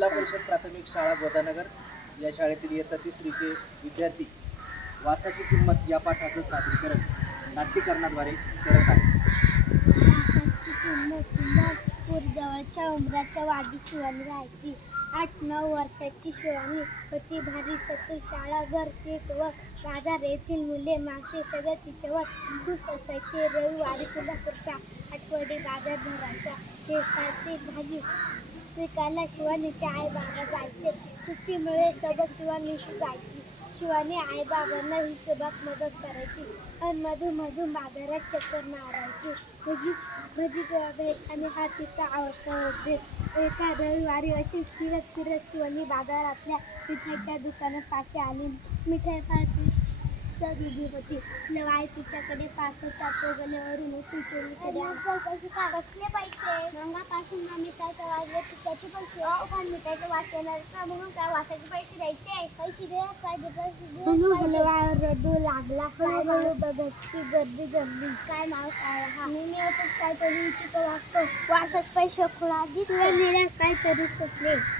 जिल्हा परिषद प्राथमिक शाळा गोदानगर या शाळेतील इयत्ता तिसरीचे विद्यार्थी वासाची किंमत या पाठाचं सादरीकरण नाट्यकरणाद्वारे करत आहे जवळच्या उमराच्या वाडी शिवानी राहायची. आठ नऊ वर्षाची शिवानी होती. भारी सतू शाळा घर शेत व बाजार येथील मुले मासे सगळं तिच्यावर खूप असायचे. रविवारी कोल्हापूरचा आठवडी बाजार भरायचा शेताची भाजी विकायला शिवानीचे आई बाबा जायचे. सुट्टीमुळे सोबत शिवानीशी जायची. शिवानी आई बाबांना हिशोबात मदत करायची आणि मधून मधून बाजारात चक्कर मारायची. भजी भजी भेट आणि हा तिचा आवडता भेट एका रविवारी अशी फिरत फिरत शिवानी बाजारातल्या मिठाईच्या दुकानात पाशी आली. मिठाई पाहती होती लवाई तिच्याकडे होता तो गल्यावरून उठून चोरीकडे पैसे? मंगापासून ना मिठाईचं वाजले तर त्याचे पैसे पण मिठाईचं वाच येणार का? म्हणून काय वाचायचे पैसे द्यायचे? पैसे द्यायला पाहिजे पैसे हलवावर रडू लागला. हळूहळू बघतची गर्दी जमली. काय नाव काय? हा. मी होतच काहीतरी. विचित्र वाटतो वाचत पैसे खुळा दिसले काहीतरी काय थांबवली त्याची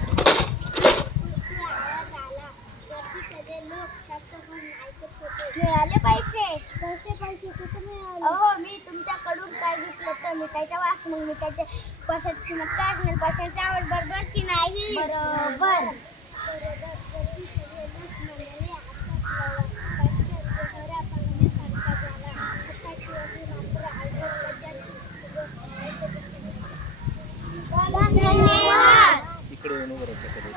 मिळाले पैसे. पैसे पैसे कुठे मिळाले. अहो मी तुमच्याकडून काय घेतलं तर मिठाईचा वास मग मिठाईचे पैशाची किंमत काय असणार पैशांची आवड बरोबर की नाही? बरोबर. बरोबर.